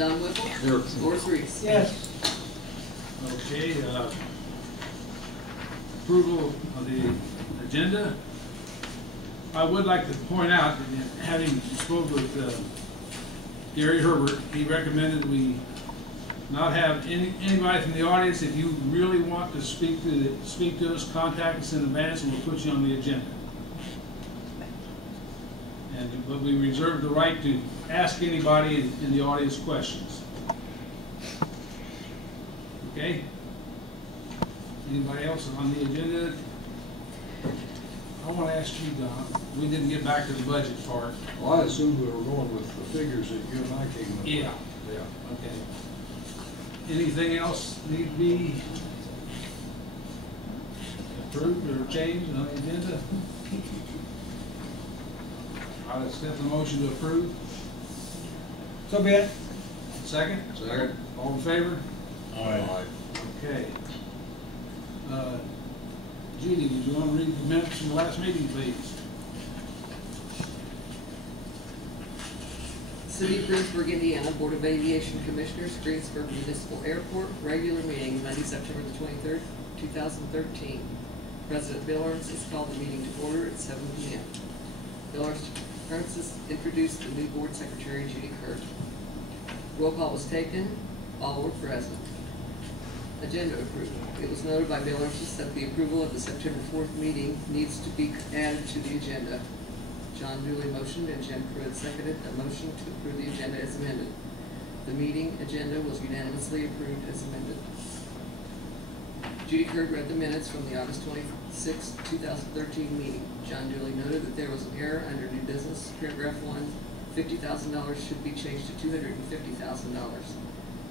Don Whipple. Here. Doris Reese. Yes. Okay, approval of the agenda. I would like to point out that having spoke with Gary Herbert, he recommended we not have anybody from the audience. If you really want to speak to us, contact us in advance and we'll put you on the agenda. But we reserve the right to ask anybody in the audience questions. Okay? Anybody else on the agenda? I want to ask you, Don, we didn't get back to the budget part. Well, I assumed we were going with the figures that you and I came up with. Yeah. Yeah. Okay. Anything else need to be approved or changed on the agenda? I'll accept the motion to approve. So be it. Second? Second. All in favor? Aye. Okay. Judy, would you want to read the minutes from the last meeting, please? City of Greensburg, Indiana, Board of Aviation Commissioners, Greensburg Municipal Airport, regular meeting, Monday, September the 23rd, 2013. President Bill Ernst has called the meeting to order at 7 p.m. Bill Ernst has introduced the new board secretary, Judy Kirk. Roll call was taken. All were present. Agenda approval. It was noted by Bill Ernst that the approval of the September 4th meeting needs to be added to the agenda. John Dooley motioned and Jim Pruitt seconded a motion to approve the agenda as amended. The meeting agenda was unanimously approved as amended. Judy Kirk read the minutes from the August 26, 2013 meeting. John Dooley noted that there was an error under new business. Paragraph 1, $50,000 should be changed to $250,000.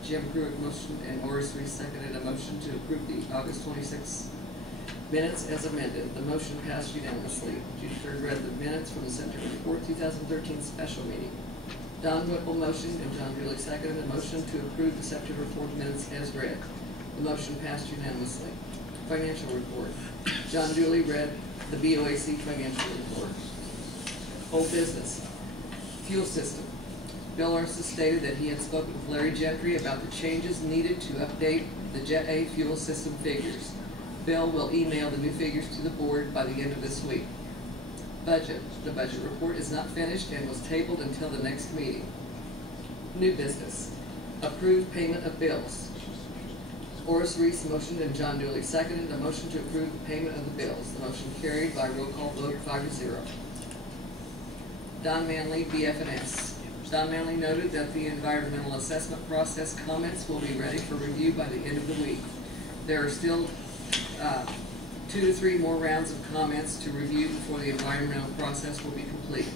Jim Pruitt motioned and Doris Reese seconded a motion to approve the August 26 minutes as amended. The motion passed unanimously. Judy Kirk read the minutes from the September 4, 2013 special meeting. Don Whipple motioned and John Dooley seconded a motion to approve the September 4th minutes as read. The motion passed unanimously. Financial report. John Dooley read the BOAC financial report. Old business. Fuel system. Bill Ernst stated that he had spoken with Larry Gentry about the changes needed to update the Jet A fuel system figures. Bill will email the new figures to the board by the end of this week. Budget. The budget report is not finished and was tabled until the next meeting. New business. Approved payment of bills. Doris Reese motioned and John Dooley seconded a motion to approve the payment of the bills. The motion carried by roll call vote 5-0. Don Manley, BF&S. Don Manley noted that the environmental assessment process comments will be ready for review by the end of the week. There are still 2 to 3 more rounds of comments to review before the environmental process will be complete.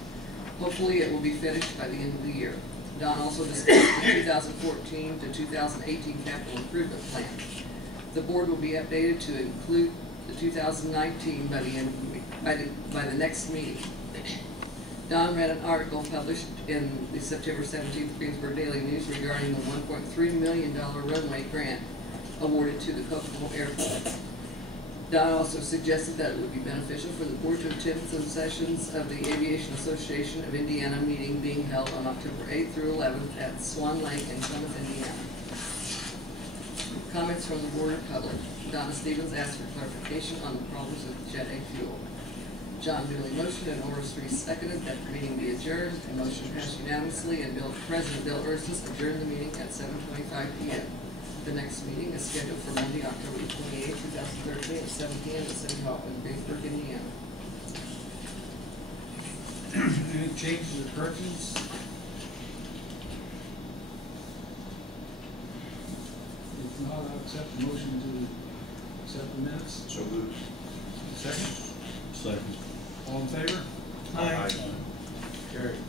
Hopefully it will be finished by the end of the year. Don also discussed the 2014 to 2018 capital improvement plan. The board will be updated to include the 2019 by the end of the week, by the next meeting. Don read an article published in the September 17th Greensburg Daily News regarding the $1.3 million runway grant awarded to the Kokomo Airport. Don also suggested that it would be beneficial for the board to attend some sessions of the Aviation Association of Indiana meeting being held on October 8th through 11th at Swan Lake in Plymouth, Indiana. Comments from the board and public. Donna Stevens asked for clarification on the problems with Jet A fuel. John Dooley motioned and Doris Reese seconded that the meeting be adjourned. The motion passed unanimously and President Bill Ernst adjourned the meeting at 7:25 p.m. The next meeting is scheduled for Monday, October 28, 2013 at 7 p.m. at City Hall in Greensburg, Indiana. Any changes or corrections? If not, I'll accept the motion to accept the minutes. So moved. Second? Second. All in favor? Aye. Carried.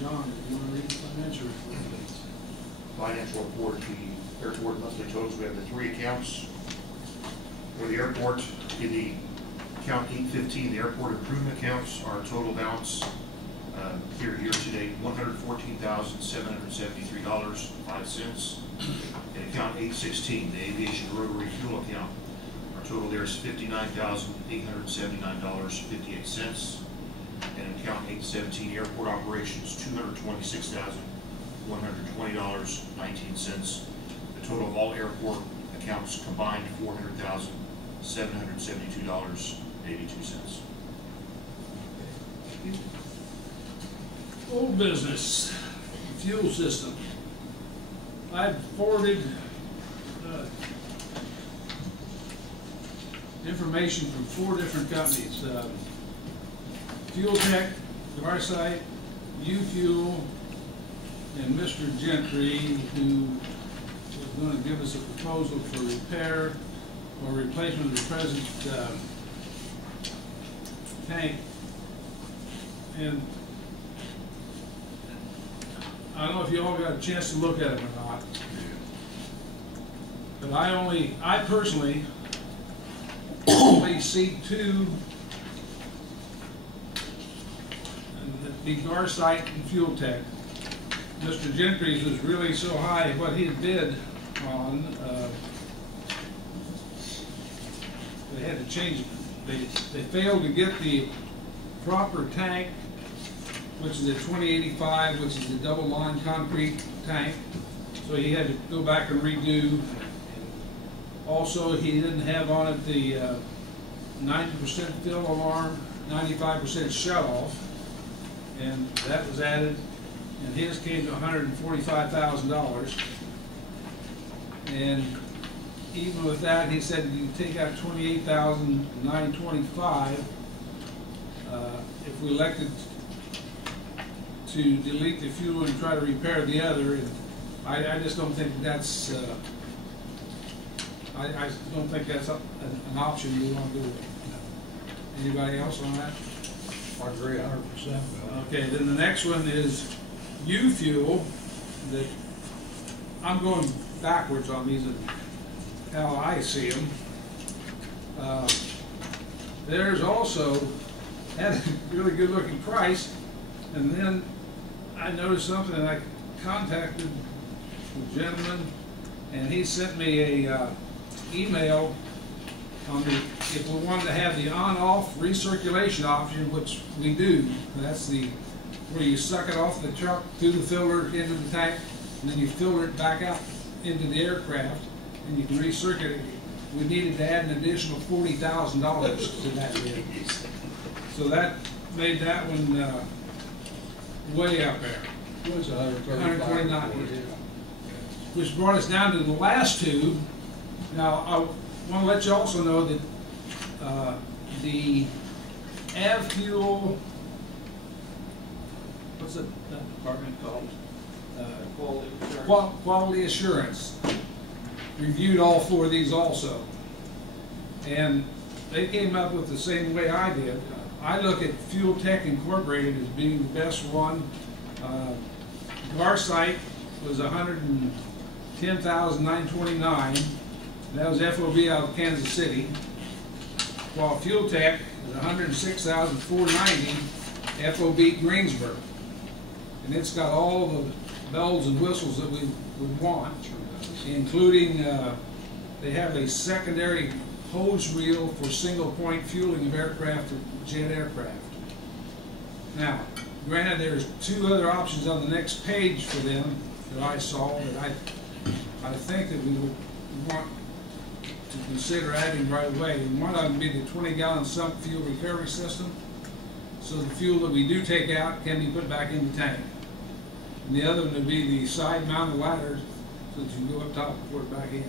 John, do you want to read the financial report, please? Financial report, the airport monthly totals. We have the 3 accounts for the airport. In the account 815, the airport improvement accounts, our total balance year to date $114,773.05. In account 816, the aviation rotary fuel account, our total there is $59,879.58. And in account 817, airport operations, $226,138.04. $120.19. The total of all airport accounts combined, $400,772.82. Old business, fuel system. I've forwarded information from 4 different companies. Fuel Tech, Garsite, U-Fuel, and Mr. Gentry, who was going to give us a proposal for repair or replacement of the present tank. And I don't know if you all got a chance to look at it or not, but I personally only see 2, and that'd be Garsite and Fuel Tech. Mr. Gentry's was really so high, what he bid on, they had to change it. They failed to get the proper tank, which is a 2085, which is a double line concrete tank. So he had to go back and redo. Also, he didn't have on it the 90% fill alarm, 95% shut off, and that was added. And his came to $145,000. And even with that, he said you take out $28,925 if we elected to delete the fuel and try to repair the other. And I just don't think that's I don't think that's an option we want to do. Anybody else on that? I agree 100%. Okay, then the next one is U-Fuel. That I'm going backwards on these and how I see them. There's also had a really good looking price, and then I noticed something, and I contacted the gentleman, and he sent me a email on the, if we wanted to have the on-off recirculation option, which we do. That's the where you suck it off the truck through the filter into the tank, and then you filter it back out into the aircraft, and you can recirculate it. We needed to add an additional $40,000 to that bid. So that made that one way up there. It was 129. Which brought us down to the last 2. Now, I want to let you also know that the Avfuel, what's that department called? Quality Assurance reviewed all 4 of these also, and they came up with the same way I did. I look at Fuel Tech Incorporated as being the best one. Garsite was $110,929. That was FOB out of Kansas City. While Fuel Tech is $106,490, FOB Greensburg, and it's got all the bells and whistles that we would want, including they have a secondary hose reel for single point fueling of aircraft or jet aircraft. Now, granted, there's 2 other options on the next page for them that I saw that I think that we would want to consider adding right away. And one of them would be the 20-gallon sump fuel recovery system, so the fuel that we do take out can be put back in the tank. And the other one would be the side-mounted ladder, so that you can go up top and pour it back in.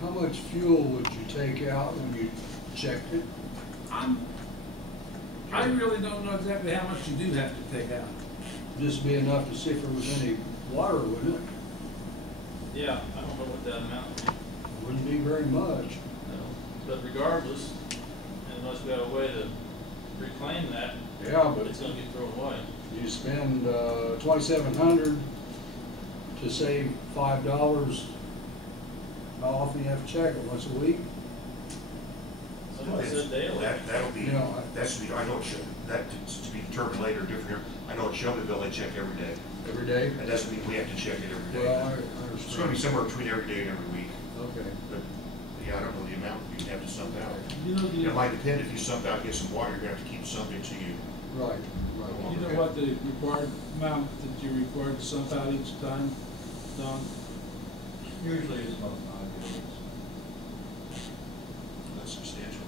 How much fuel would you take out when you checked it? I really don't know exactly how much you do have to take out. Just be enough to see if there was any water, wouldn't it? Yeah, I don't know what that amount would be. Wouldn't be very much. No. But regardless, unless we have a way to reclaim that, Yeah, but it's gonna get thrown away. you spend $2,700 to save $5. How often you have to check it? Once a week? Somebody said daily. That'll be, You know, that's, I know it should, that to be determined later, different here. I know at Shelbyville, they check every day. Every day? That doesn't mean we have to check it every day. Well, I It's gonna be understand. somewhere between every day and every week, Okay. but, yeah, I don't know the amount you have to sump out. You know, It might depend, if you sump out, get some water, you're gonna have to keep sumping till you Right, You know what the required amount that you're required to sump out each time, Don? Usually it's about 5 units. That's substantial.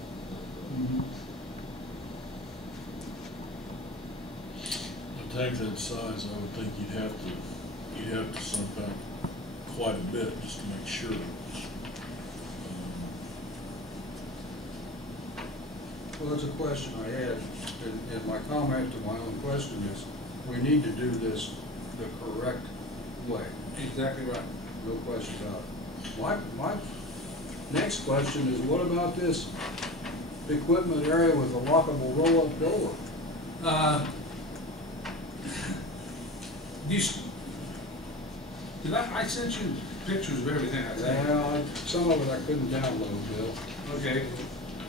A tank that size, I would think you'd have to sump out quite a bit just to make sure. Well, that's a question I had, and my comment to my own question is, we need to do this the correct way. Exactly right. No question about it. My next question is, what about this equipment area with a lockable roll-up door? I sent you pictures of everything, I think. Yeah, some of it I couldn't download, Bill. Okay.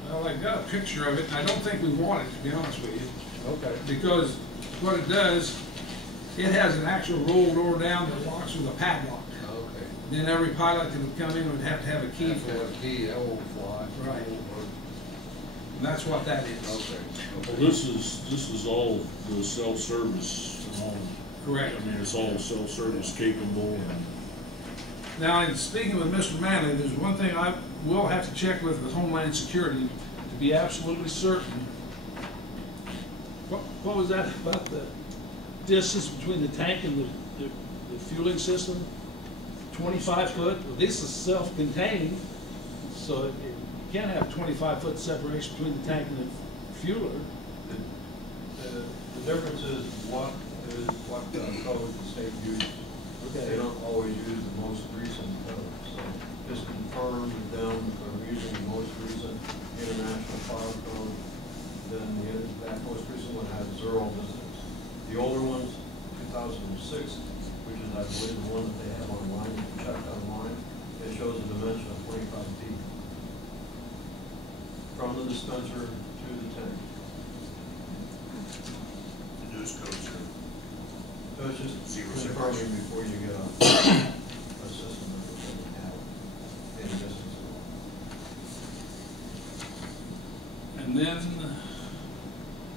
Well, I got a picture of it, and I don't think we want it, to be honest with you. Okay. Because what it does, it has an actual roll door down that locks with a padlock. Okay. Then every pilot that would come in would have to have a key Have to for have it. a key, that won't fly. Right. That won't work. And that's what that is. Okay. Well, this is all the self-service and all. Correct. I mean, it's all self-service capable and. Now, in speaking with Mr. Manley, there's one thing I will have to check with Homeland Security to be absolutely certain. What was that about the distance between the tank and the fueling system? 25 foot? Well, this is self-contained, so you can't have 25-foot separation between the tank and the fueler. The difference is what code the state uses. Okay. They don't always use the most recent code, so just confirm with them if they're using the most recent international file code, then that most recent one has 0 visitors. The older ones, 2006, which is I believe the one that they have online, you can check online, it shows a dimension of 25 feet from the dispenser to the tank. The news codes are So it's just 0 confirming separation. before you get a system that doesn't have any distance at all. And then,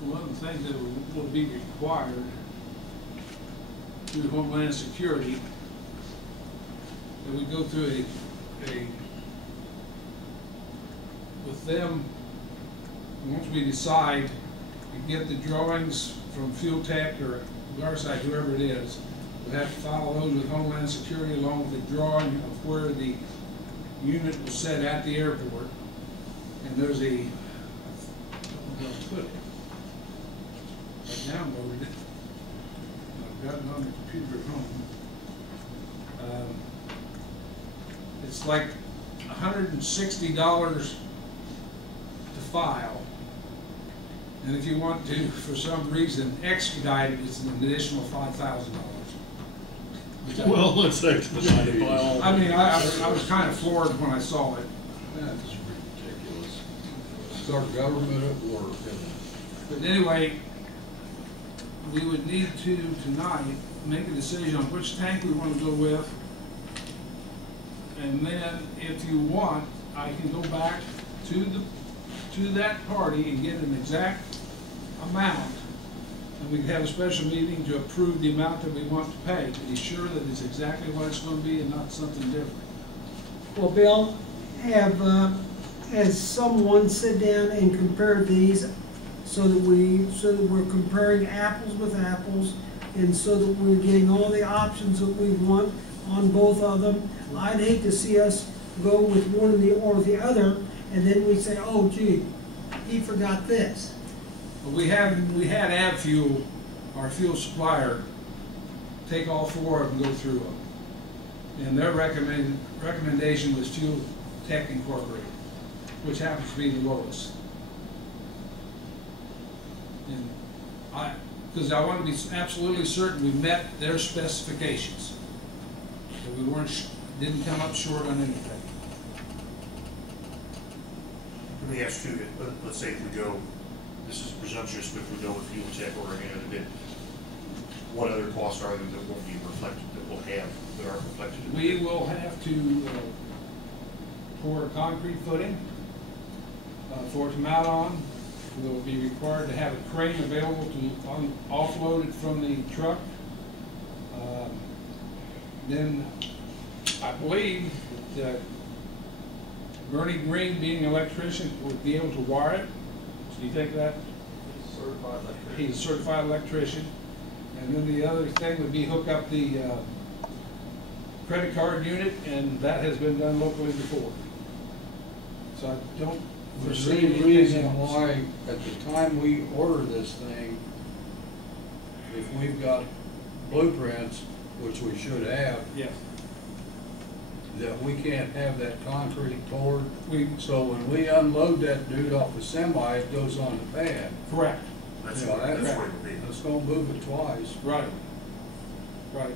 one of the things that will be required through Homeland Security, that we go through with them, once we decide, we get the drawings from Fuel Tech or Garside, whoever it is, we have to file those with Homeland Security along with the drawing of where the unit was set at the airport. And there's a, I'll put it, I downloaded it. I've got it on the computer at home. It's like $160 to file. And if you want to, for some reason, expedite it, it's an additional $5,000. Well, let's expedite it by all. I mean, I was kind of floored when I saw it. That's ridiculous. It's our government at work, isn't it? But anyway, we would need to, tonight, make a decision on which tank we want to go with. And then, if you want, I can go back to that party and get an exact amount. And we can have a special meeting to approve the amount that we want to pay, to be sure that it's exactly what it's going to be and not something different. Well, Bill, has someone sit down and compare these so that we're comparing apples with apples, and so that we're getting all the options that we want on both of them? I'd hate to see us go with one or the other, and then we say, oh gee, he forgot this. But we had AvFuel, our fuel supplier, take all 4 of them, go through them. And their recommendation was Fuel Tech Incorporated, which happens to be the lowest. And because I want to be absolutely certain we met their specifications, that we didn't come up short on anything. Let me ask you, let's say if we go, this is presumptuous, but if we go with Fuel Tech or any other bid, what other costs are there that won't be reflected, that will have, that aren't reflected in the We bid? will have to pour a concrete footing for it to mount on, will be required to have a crane available to offload it from the truck. Then I believe that Bernie Green, being an electrician, would be able to wire it. Do you think that? Certified electrician. He's a certified electrician. And then the other thing would be hook up the credit card unit, and that has been done locally before. So I don't The foresee same anything reason else. why, at the time we order this thing, if we've got blueprints, which we should have, Yes. that we can't have that concrete poured. We, So when we unload that dude off the semi, it goes on the pad. correct. That's Yeah, what it that's- would be. It's gonna move it twice. Right. Right.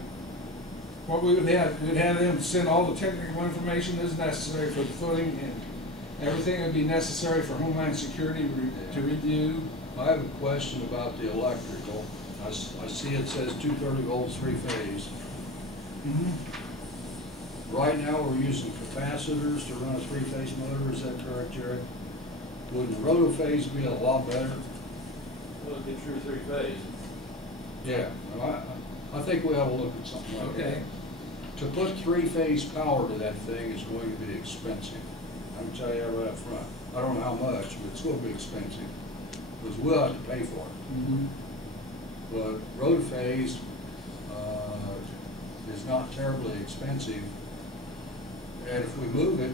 What we would have, we'd have them send all the technical information that's necessary for the footing, and everything would be necessary for Homeland Security to review. I have a question about the electrical. I see it says 230 volts, three-phase. Right now, we're using capacitors to run a three-phase motor, is that correct, Jerry? Wouldn't rotophase be a lot better? Well, it'd be true three-phase. Yeah, well, I think we ought to look at something like that. Okay. To put three-phase power to that thing is going to be expensive. I can tell you that right up front. I don't know how much, but it's going to be expensive, because we'll have to pay for it. But rotophase is not terribly expensive, and if we move it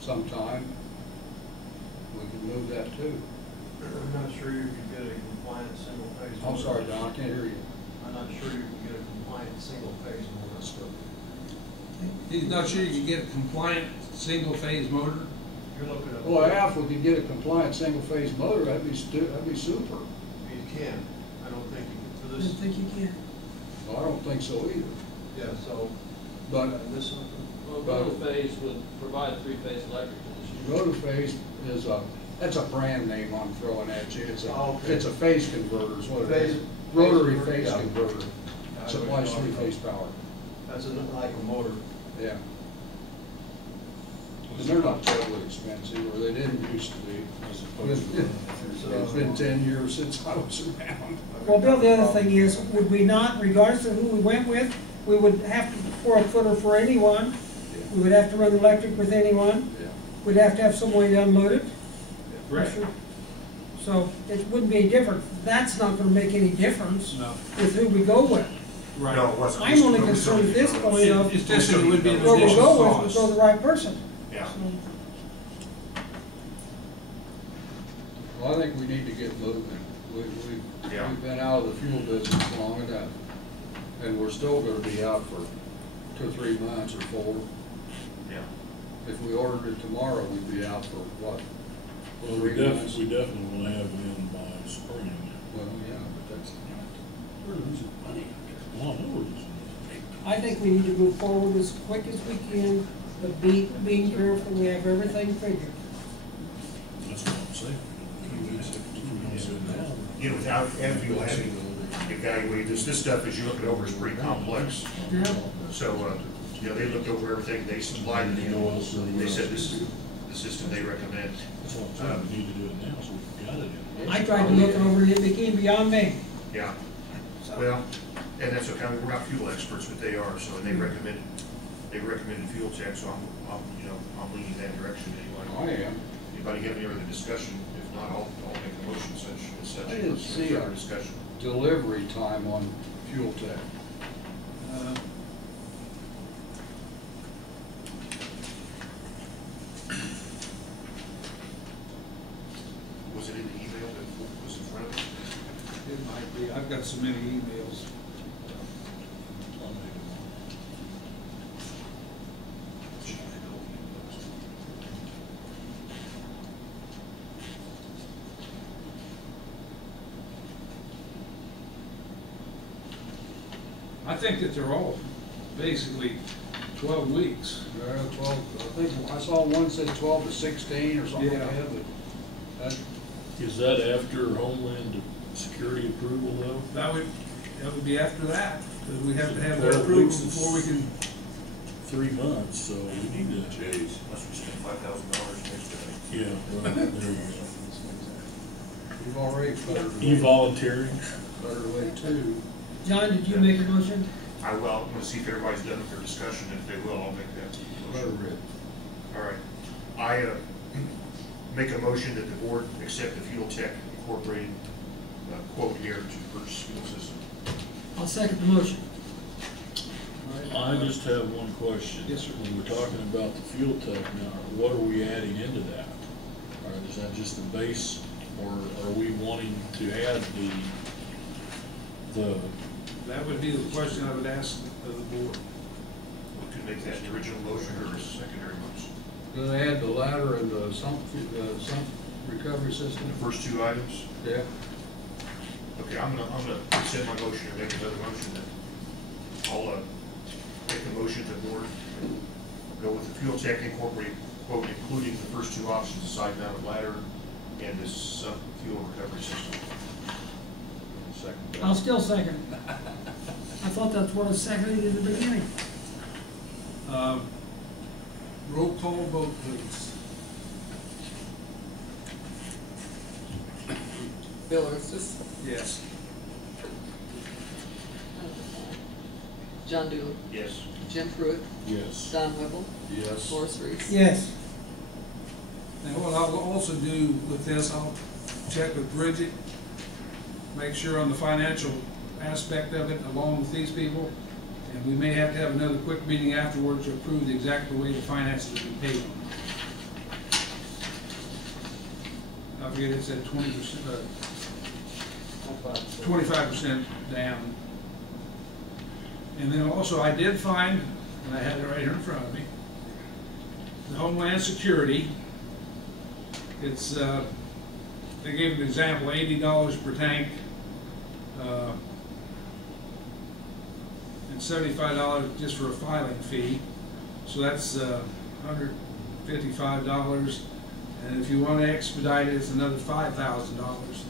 sometime, we can move that too. I'm not sure you can get a compliant single-phase. I'm sorry, Don, I can't hear you. I'm not sure you can get a compliant single-phase motor. He's not sure you can get a compliant single-phase motor. You're looking at. Well, yeah, if we could get a compliant single-phase motor, that'd be super. You can. I don't think you can, I for don't this. think you can. Well, I don't think so either. Yeah, so. But This one. Well, But- rotophase would provide three-phase electric to this unit. rotophase that's a brand name I'm throwing at you. It's Oh, okay. it's a phase converter is what it Phase- is. Rotary phase phase converter, converter. Yeah. Supplies three-phase power. That's like a motor. Yeah. And they're not terribly expensive, or they didn't used to be. As opposed to, It's been 10 years since I was around. Well, Bill, the other thing is, would we not, regardless of who we went with, we would have to pour a footer for anyone. We would have to run electric with anyone. Yeah. We'd have to have some way to unload it. Correct. So it wouldn't be different. That's not gonna make any difference No. with who we go with. Right. No, it wasn't. I'm only concerned at this point of It's just that it would be an where we additional go with, we cost. go the right person. Yeah. Well, I think we need to get moving. Yeah. We've been out of the fuel business long enough, and we're still gonna be out for 2 or 3 months or 4. Yeah. If we ordered it tomorrow, we'd be out for what? well, 3 months? we definitely want to have it in by spring. Well, yeah, but that's, we're losing money out Well, I know we're losing I think we need to move forward as quick as we can, but being careful, we have everything figured. there. That's what I'm saying. If we don't sit down. You know, without fuel having evaluated this stuff, as you look it over, is pretty complex. Yeah. So, you know, they looked over everything, they supplied the deal, they said this is the system they recommend. That's what I'm saying, we need to do it now, so we've got it in. I tried to look it over and it became beyond me. Yeah, So, well, and that's okay, we're not fuel experts, but they are, so, and they recommended fuel tech, so I'm leaning that direction anyway. I am. Anybody have any other discussion? If not, I'll make a motion such. I didn't see Further a discussion. delivery time on fuel tech. Was it in the email that was in front of us? It might be. I've got so many emails. I'll make a I think that they're all basically 12 weeks. Yeah, 12, I think, I saw one said 12 to 16 or something like Yeah. that, but that, Is that after Homeland Security approval though? That would be after that, because we have to have their 12 approval weeks is- before we can. 3 months, so we need to. Jeez, must we spend $5,000 next time? Yeah, well, there you go. You've already put You it volunteering? away too. John, did you make a motion? I will, I'm gonna see if everybody's done with their discussion. If they will, I'll make that Letter motion. writ. All right. I make a motion that the board accept the Fuel Tech Incorporated quote here to purchase fuel system. I'll second the motion. I just have one question. Yes, sir. When we're talking about the fuel tech now, what are we adding into that? Or is that just the base, or are we wanting to add the, That would be the question I would ask of the board. We could make that the original motion or a secondary motion. Gonna add the ladder and the sump recovery system? The first two items? Yeah. Okay, I'm gonna rescind my motion and make another motion that I'll make a motion to the board and go with the Fuel Tech Incorporated quote, including the first two options, the side mounted ladder and this fuel recovery system. Second. I'll still second. I thought that's what I seconded in the beginning. Roll call vote, please. Bill Estes, Yes. John Dooley, Yes. Jim Pruitt, yes? Don Whipple, Yes. Horace Reese. Yes. And what I'll also do with this, I'll check with Bridget, make sure on the financial aspect of it, along with these people. And we may have to have another quick meeting afterwards to approve the exact way the finances will be paid. I forget, it said 20%, 25% down. And then also I did find, and I had it right here in front of me, the Homeland Security. It's, they gave an example, $80 per tank, and $75 just for a filing fee. So that's $155. And if you want to expedite it, it's another $5,000.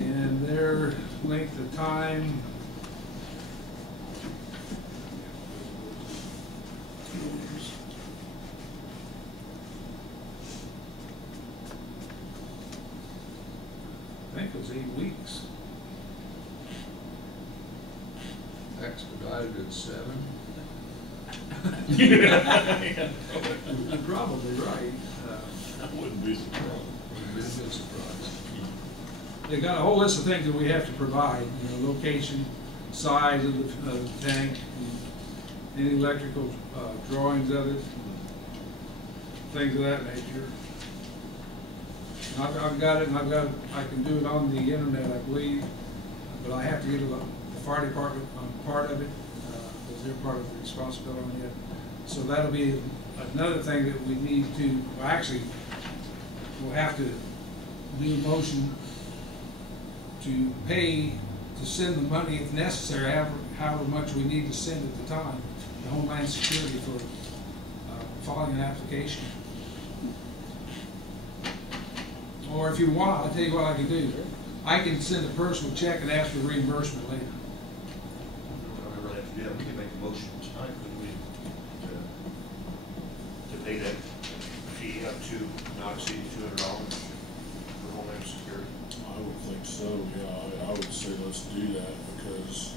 And their length of time, I think it was 8 weeks. Expedited at 7. You're probably right. I wouldn't be surprised. Would be a bit surprised. They got a whole list of things that we have to provide, you know, location, size of the tank, and any electrical drawings of it, things of that nature. And I've got it, and I can do it on the internet, I believe, but I have to get the fire department on part of it, because they're part of the responsibility on it. So that'll be another thing that we need to, well, actually, we'll have to do a motion to pay, to send the money if necessary, however much we need to send at the time, to Homeland Security for filing an application. Or if you want, I'll tell you what I can do. I can send a personal check and ask for reimbursement later. Whatever that, yeah, we can make a motion tonight, couldn't we, to pay that fee up to not exceeding $200 for Homeland Security? I would think so, yeah. I would say let's do that because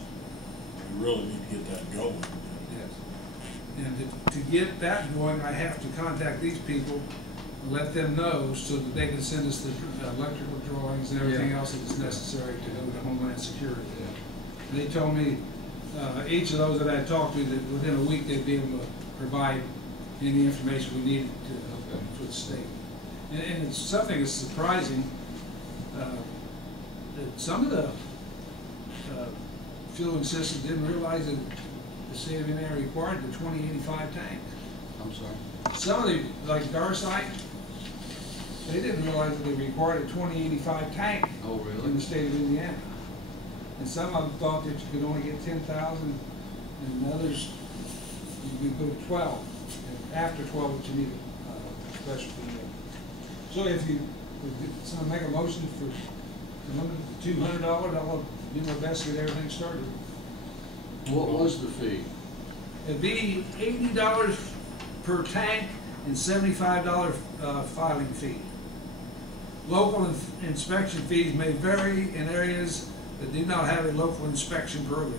we really need to get that going. Yes. And to get that going, I have to contact these people and let them know so that they can send us the electrical drawings and everything else that is necessary to go to Homeland Security. And they told me, each of those that I talked to, that within a week they'd be able to provide any information we needed for the state. And it's something that's surprising, that some of the fueling systems didn't realize that the state of Indiana required the 2085 tank. I'm sorry. Some of the, like Garsite, they didn't realize that they required a 2085 tank Oh, in really? the state of Indiana. And some of them thought that you could only get 10,000, and others, you could go to 12. And after 12, you need a special permit. So if you, someone make a motion for to limit it to $200, I'll do my best to get everything started. What was the fee? It'd be $80 per tank and $75 filing fee. local inspection fees may vary in areas that do not have a local inspection program.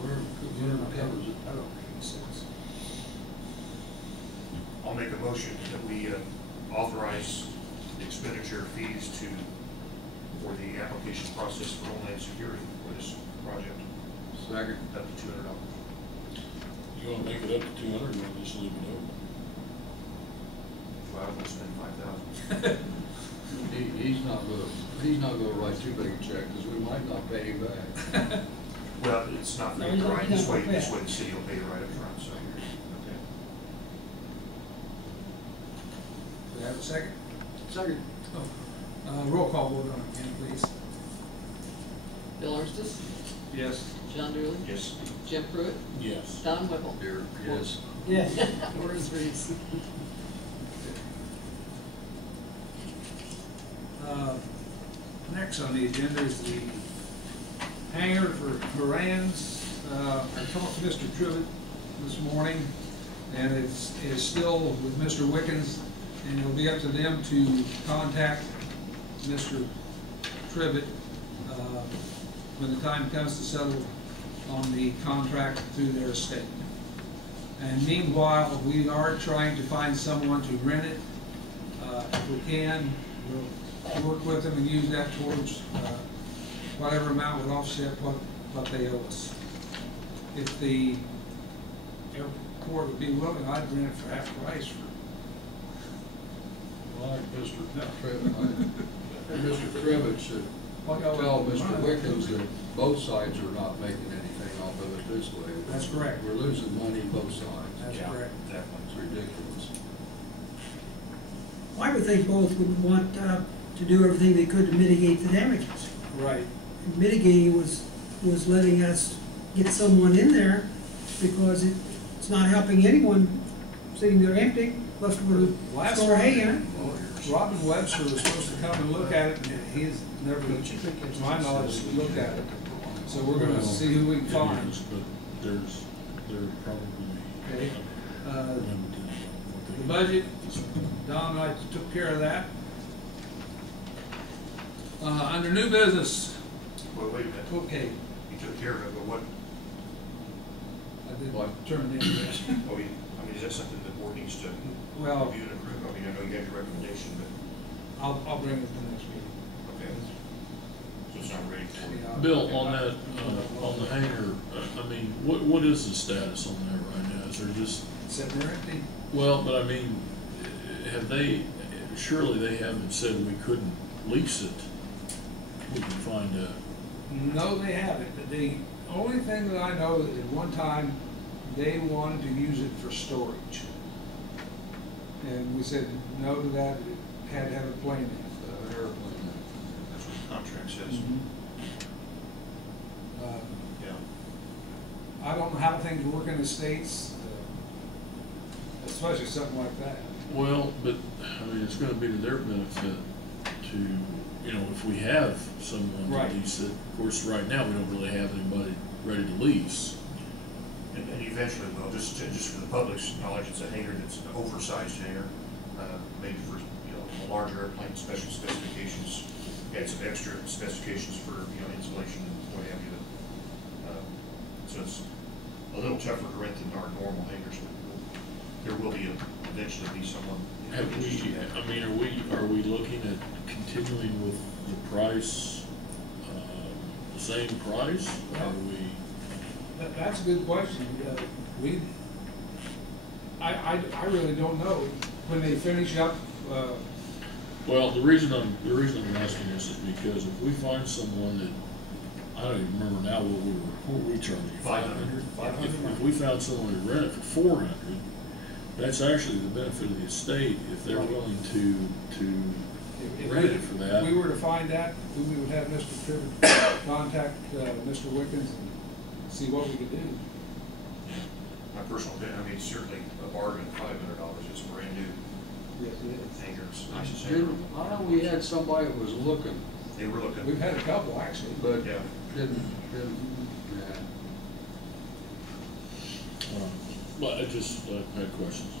Where covers it? I don't make any sense. I'll make a motion that we authorize the expenditure of fees for the application process for Homeland Security for this project, Second. up to $200. You wanna make it up to 200, or just leave it open? Well, I would spend 5,000. He's not gonna write too big a check, because we might not pay him back. Well, it's not No, very he's not- right, he's this not way gonna pay the it. city will pay it right up front, so. Okay. Do I have a second? Second. Roll call vote on it again, please. Bill Armsted, Yes. John Dooley, Yes. Jim Pruitt, Yes. Don Whipple. Here, yes. Yes. Horace Reeves. Next on the agenda is the hangar for Horan's. I talked to Mr. Trivet this morning, and it's still with Mr. Wickens, and it'll be up to them to contact Mr. Trivet when the time comes to settle on the contract through their estate. And meanwhile, we are trying to find someone to rent it. If we can, we'll work with them and use that towards whatever amount would offset what they owe us. If the airport would be willing, I'd rent it for half price for. Like Mr. Trivet, Mr. Trivet should tell Mr. Wickens that both sides are not making anything off of it this way. That's correct. We're losing money both sides. That's Yeah, correct. definitely. It's ridiculous. I would think both would want to do everything they could to mitigate the damages. Right. And mitigating was letting us get someone in there, because it's not helping anyone sitting there empty, plus we're Last store hay in it. Robin Webster was supposed to come and look at it, and he's never, to my knowledge, looked at it. So we're gonna see who we can find. But they're probably Okay. limited on what they The budget, Don and I took care of that. Under new business, Well, wait a minute, okay, you took care of it, but what, I did What? turn it in. oh, is that something the board needs to Well, review and approve? I mean, I know you got your recommendation, but, I'll bring it to the next meeting. okay. So it's not ready for you. Yeah. Bill, on that, on the hangar, I mean, what is the status on that right now? Is there just, Sitting there empty? well, but I mean, have they, surely they haven't said we couldn't lease it? We can find a, No, they haven't. The only thing that I know is at one time, they wanted to use it for storage. And we said no to that, it had to have a plane in it. Airplane. That's what the contract says. Uh, Yeah. I don't know how things work in the States, especially something like that. well, but, I mean, it's gonna be to their benefit to, you know, if we have someone Right. to lease it. Of course, right now, we don't really have anybody ready to lease. And eventually, well, just for the public's knowledge, it's a hangar that's an oversized hangar, made for, a larger airplane, special specifications. Had some extra specifications for, insulation and what have you. So it's a little tougher to rent than our normal hangars, but there will eventually be someone. Have we, I mean, are we looking at continuing with the price, the same price? Are we? That's a good question. I really don't know. When they finish up, Well, the reason I'm asking this is because if we find someone that, I don't even remember now what we charging, 500? 500. If we found someone to rent it for 400, that's actually the benefit of the estate, if they're willing to if rent it for that. we were to find that, we would have Mr. Trivet contact Mr. Wickens and see what we could do. My personal opinion, I mean, certainly a bargain, $500, it's brand new Yes, it is. hangar, it's the nicest hangar. I know we had somebody that was looking, They were looking. We've had a couple, actually. but Yeah. didn't, yeah. But I just had questions.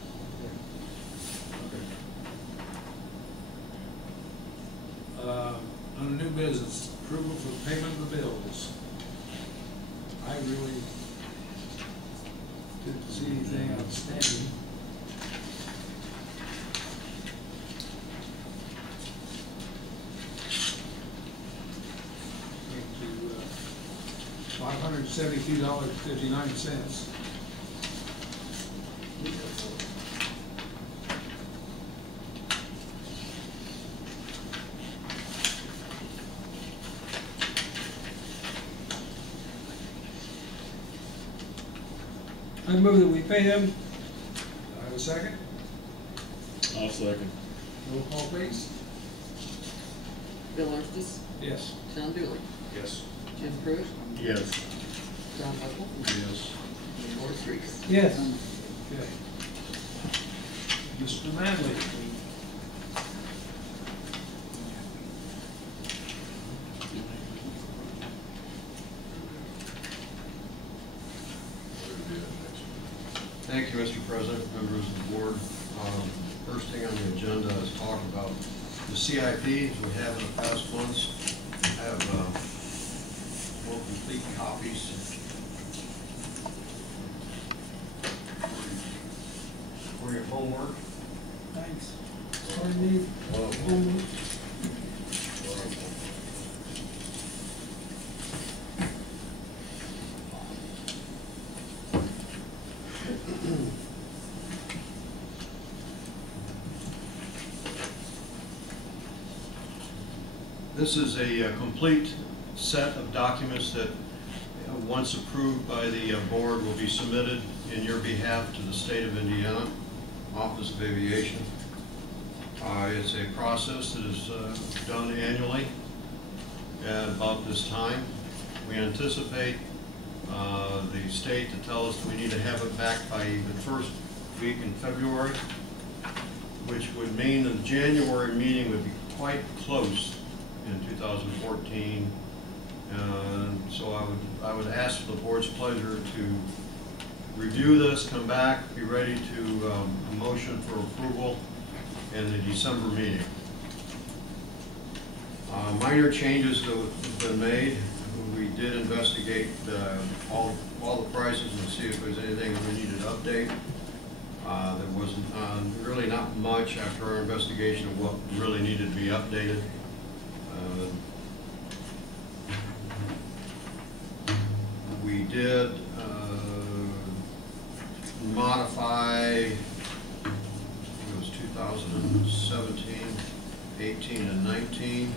business, approval for payment of the bills. I really didn't see anything outstanding. $572.59. I move that we pay them. Do I have a second? I'll second. Roll call, please. Bill Armstrong, Yes. John Dooley, Yes. Jim Pruitt, Yes. John Buckle, Yes. and Morris Reese. Yes. Okay. Mr. Manley. Thank you, Mr. President, members of the board. First thing on the agenda is talk about the CIPs we have in the past months. I have more complete copies for your homework. Thanks. Pardon me. Homework. This is a complete set of documents that, once approved by the board, will be submitted in your behalf to the state of Indiana, Office of Aviation. It's a process that is done annually at about this time. We anticipate the state to tell us we need to have it back by the first week in February, which would mean that the January meeting would be quite close in 2014, and so I would ask for the board's pleasure to review this, come back, be ready to a motion for approval in the December meeting. Minor changes that have been made. We did investigate all the prices and see if there's anything that we needed to update. There wasn't really not much after our investigation of what really needed to be updated. We did modify, it was 2017, 18, and 19.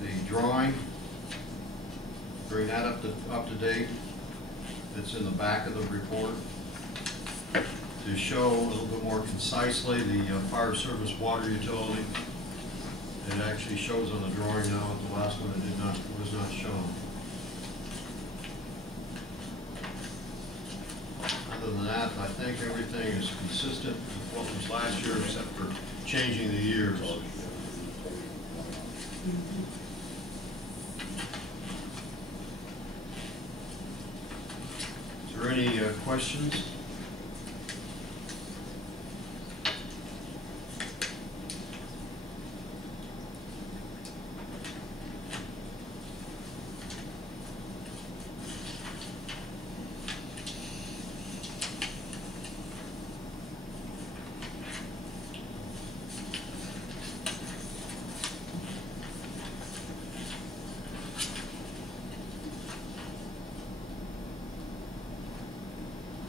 The drawing, bring that up to date. It's in the back of the report to show a little bit more concisely the fire service water utility. It actually shows on the drawing now. At the last one, it was not shown. Other than that, I think everything is consistent with what was last year, except for changing the years. Is there any questions?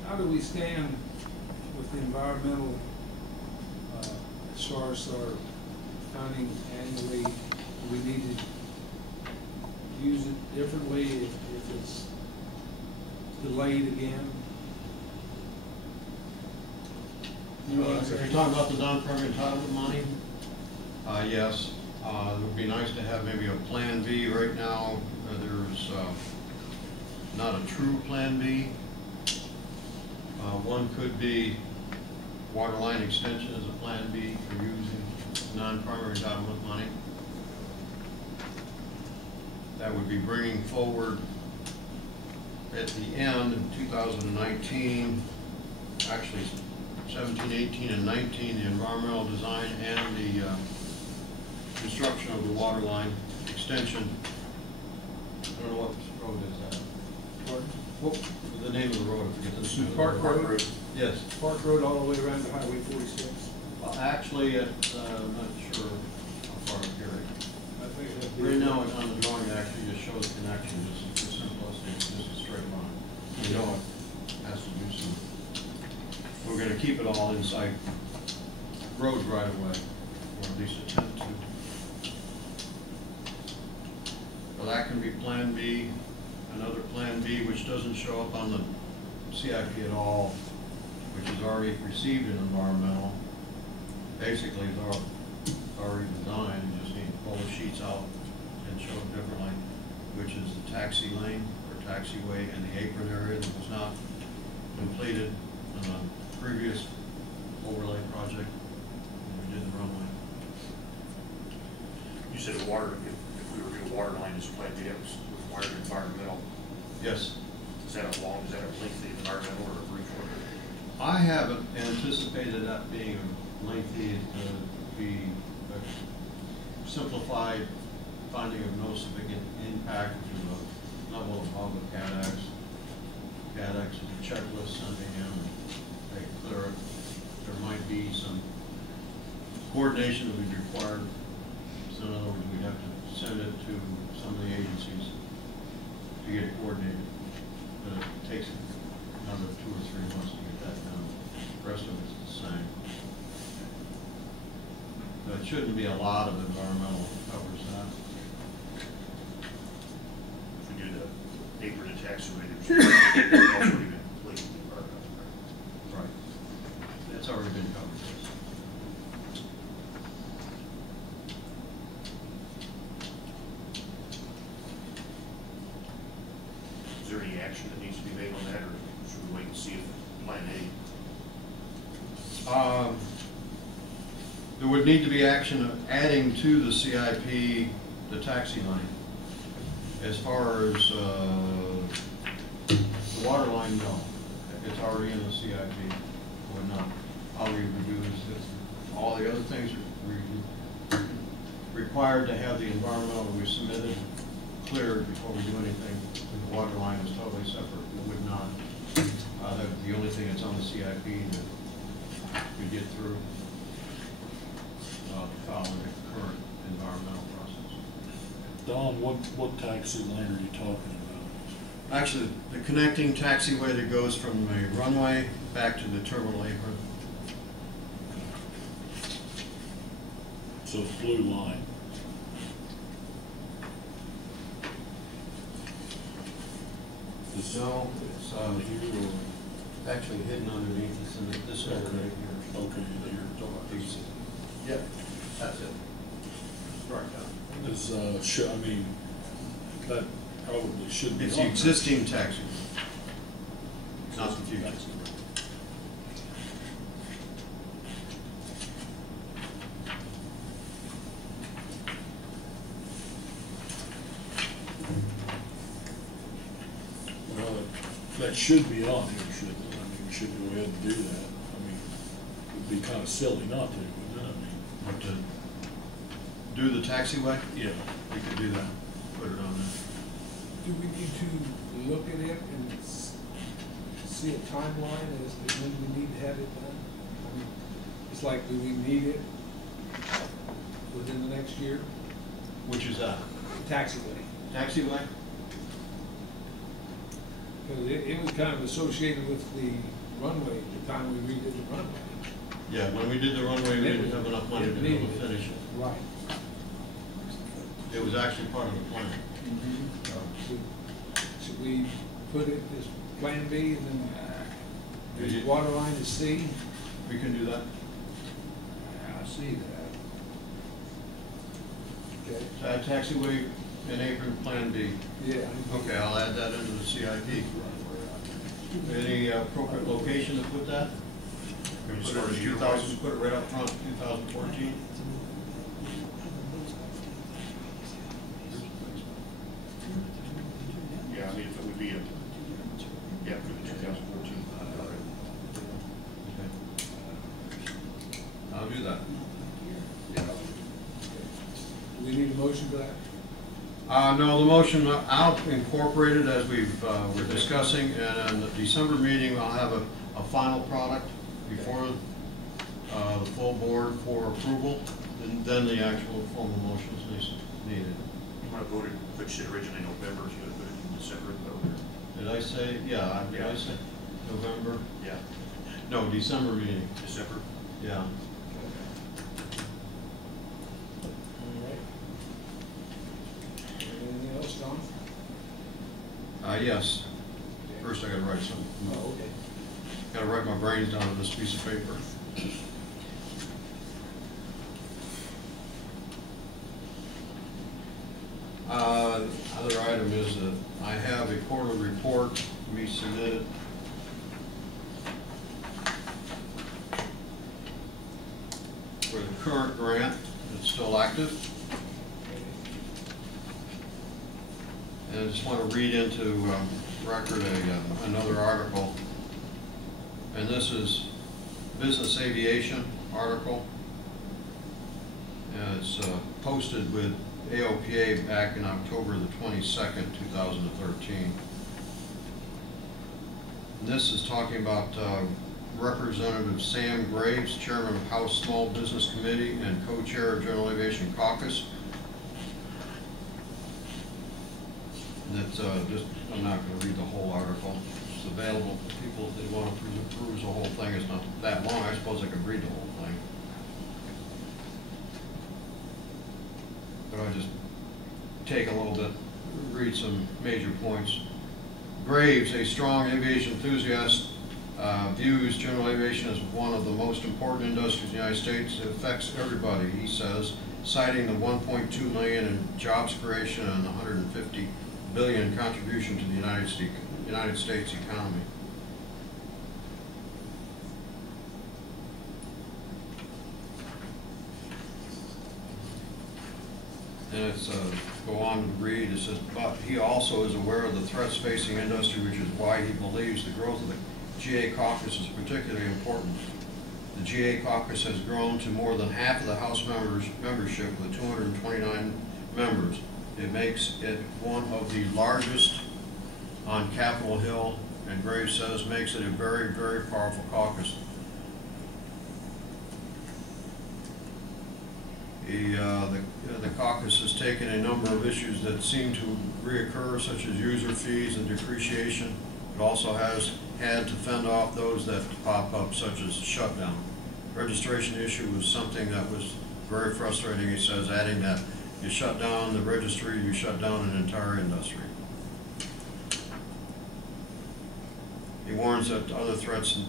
How do we stand with the environmental, as far as our funding annually? Do we need to use it differently if it's delayed again? If you're talking about the non-primary entitlement money, yes. It would be nice to have maybe a plan B. Right now, there's not a true plan B. One could be water line extension as a plan B for using non-primary entitlement money. That would be bringing forward at the end of 2019, actually 17, 18, and 19, the environmental design and the construction of the water line extension. I don't know what road is that. What was the name of the road? I forget the name of the Park Road? Yes. Park Road all the way around to Highway 46. Well, actually, I'm not sure how far up here. I think that'd be. Right now, on the drawing, it actually just shows connection, just for simplicity, it's just a straight line. We know it has to do some. We're gonna keep it all inside roads right away, or at least attempt to. Well, that can be Plan B. Another Plan B, which doesn't show up on the CIP at all, which has already received an environmental. Basically, it's already designed, you just need to pull the sheets out and show it differently, which is the taxi lane or taxiway and the apron area that was not completed on a previous overlay project when we did the runway. You said water, if we were doing water line as Plan B, that was required environmental. Yes. Is that a lengthy environmental or a brief one? I haven't anticipated that being lengthy, to be a simplified finding of no significant impact to the level of all the CADX. CADX is a checklist sending in, they clear it. There might be some coordination that would be required. So in other words, we'd have to send it to some of the agencies to get it coordinated. But it takes another 2 or 3 months to get that done. The rest of it's the same. But it shouldn't be a lot of environmental covers that. If we do the apron and taxiway, there's also even complete environmental. Right. That's already been covered. Is there any action that needs to be made on that, or should we wait and see if Plan A? There would need to be action of adding to the CIP the taxi line. As far as the water line, no. It's already in the CIP. Would not. All we would do is all the other things are required to have the environmental that we submitted cleared before we do anything. The water line is totally separate. It would not. The only thing that's on the CIP that we get through following the current environmental process. Don, what taxi lane are you talking about? Actually, the connecting taxiway that goes from the runway back to the terminal apron. So it's blue line. No, it's Here or? actually hidden underneath this area right here. Okay, here. Yeah, that's it. Right down. Is, I mean, that probably should be. It's on the there. existing taxi, not the future. Well, that should be on here, shouldn't it? I mean, we should go ahead and do that. I mean, it'd be kind of silly not to, wouldn't it? I mean, But to do the taxiway, yeah. we could do that, put it on there. Do we need to look at it and see a timeline as to when we need to have it done? I mean, it's like, do we need it within the next year? Which is that? Taxiway. Taxiway? Because it was kind of associated with the runway at the time we redid the runway. Yeah, when we did the runway, we didn't have enough money to be able to finish it. Right. It was actually part of the plan. Should we put it as Plan B and then the water line is C? We can do that. I see that. Okay. Taxiway and apron Plan B. Yeah. Okay, I'll add that into the CIP. Any appropriate location to put that? Put it in 2000, put it right up front, 2014. Yeah, I mean, if it would be for the 2014. Okay. I'll do that. motion for that? No, the motion, I'll incorporate it as we're discussing, and in the December meeting, I'll have a final product before the full board for approval, and then the actual formal motions needed. You want to vote it, which said originally November, so you gotta put it in December. Did I say, yeah, did I say November? Yeah, No, December meeting, December. yeah. All right. Anything else, John? Yes. First I gotta write something. Oh, okay. Gotta write my brains down on this piece of paper. Other item is that I have a quarterly report to be submitted. For the current grant, it's still active. And I just want to read into record another article. And this is Business Aviation article. And it's posted with AOPA back in October the 22nd, 2013. And this is talking about Representative Sam Graves, Chairman of House Small Business Committee and Co-Chair of General Aviation Caucus. And it's just, I'm not going to read the whole article. It's available for people if they want to peruse the whole thing. It's not that long. I suppose I could read the whole thing. But I'll just take a little bit, read some major points. Graves, a strong aviation enthusiast, views general aviation as one of the most important industries in the United States. It affects everybody, he says, citing the 1.2 million in jobs creation and 150 billion contribution to the United States economy. And it's go on to read. It says, but he also is aware of the threats facing industry, which is why he believes the growth of the GA caucus is particularly important. The GA caucus has grown to more than half of the House membership with 229 members. It makes it one of the largest on Capitol Hill, and Graves says makes it a very, very powerful caucus. The caucus has taken a number of issues that seem to reoccur, such as user fees and depreciation. It also has had to fend off those that pop up, such as shutdown. Registration issue was something that was very frustrating, he says, adding that you shut down the registry, you shut down an entire industry. He warns that other threats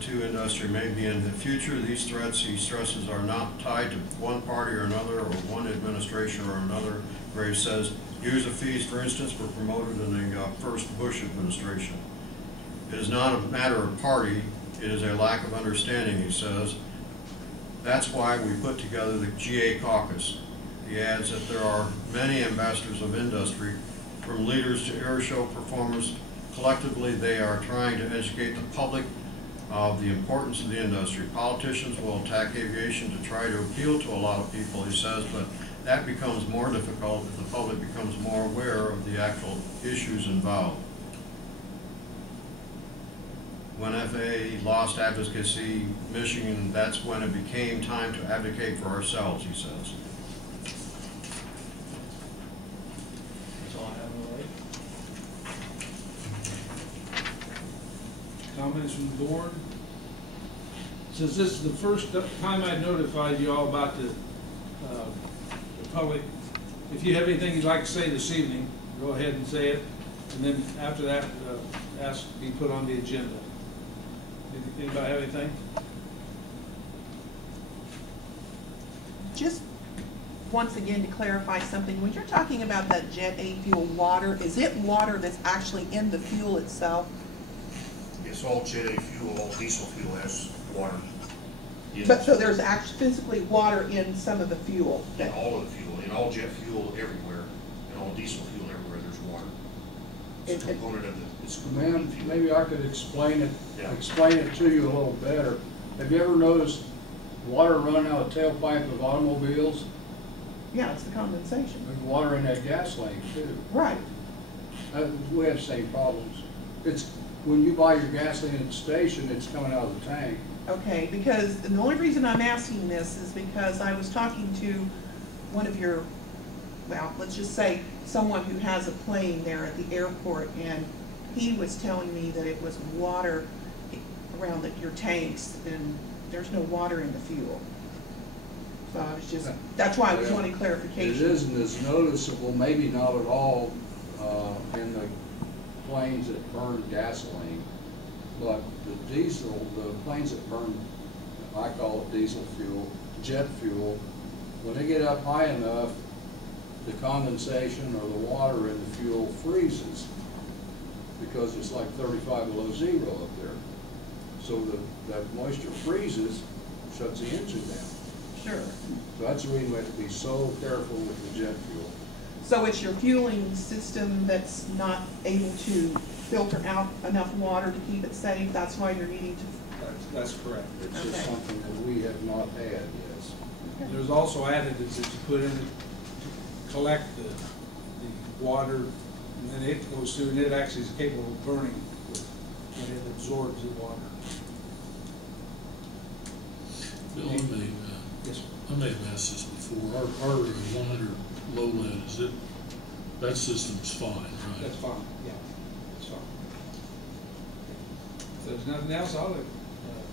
to industry may be in the future. These threats, he stresses, are not tied to one party or another or one administration or another. Graves says user fees, for instance, were promoted in the first Bush administration. It is not a matter of party, it is a lack of understanding, he says. That's why we put together the GA caucus. He adds that there are many ambassadors of industry, from leaders to air show performers. Collectively, they are trying to educate the public of the importance of the industry. Politicians will attack aviation to try to appeal to a lot of people, he says, but that becomes more difficult if the public becomes more aware of the actual issues involved. When FAA lost advocacy mission, that's when it became time to advocate for ourselves, he says. That's all I have, all right? Comments from the board? Since this is the first time I notified you all about the public, if you have anything you'd like to say this evening, go ahead and say it. And then after that, ask to be put on the agenda. Anybody have anything? Just once again to clarify something, when you're talking about that Jet A fuel water, is it water that's actually in the fuel itself? It's all Jet A fuel, all diesel fuel has water. But so there's actually physically water in some of the fuel? In all of the fuel, in all jet fuel everywhere, and all diesel fuel everywhere, there's water. It's a component of the Ma'am, fuel. maybe I could explain it, Yeah. explain it to you a little better. Have you ever noticed water running out of the tailpipe of automobiles? Yeah, it's the condensation. There's water in that gas lane too. Right. We have the same problems. It's, when you buy your gasoline at the station, it's coming out of the tank. Okay, because, and the only reason I'm asking this is because I was talking to one of your, well, let's just say, someone who has a plane there at the airport, and he was telling me that it was water around your tanks, and there's no water in the fuel. So I was just, that's why I was wanting clarification. It isn't as noticeable, maybe not at all, in the planes that burn gasoline, but the diesel, the planes that burn, I call it diesel fuel, jet fuel, when they get up high enough, the condensation or the water in the fuel freezes because it's like 35 below zero up there. So that moisture freezes, shuts the engine down. Sure. So that's the reason we have to be so careful with the jet fuel. So it's your fueling system that's not able to filter out enough water to keep it safe? That's why you're needing to? That's correct. It's Okay. just something that we have not had, yes. There's also additives that you put in it to collect the water, and then it goes through, and it actually is capable of burning when it absorbs the water. Bill, Yes, sir. I may have asked this before, our 100 low lead, is it, that system's fine, right? That's fine, yeah, that's fine. If there's nothing else, I'll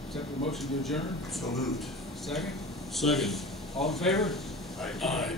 accept the motion to adjourn. So moved. Second, Second. all in favor? Aye.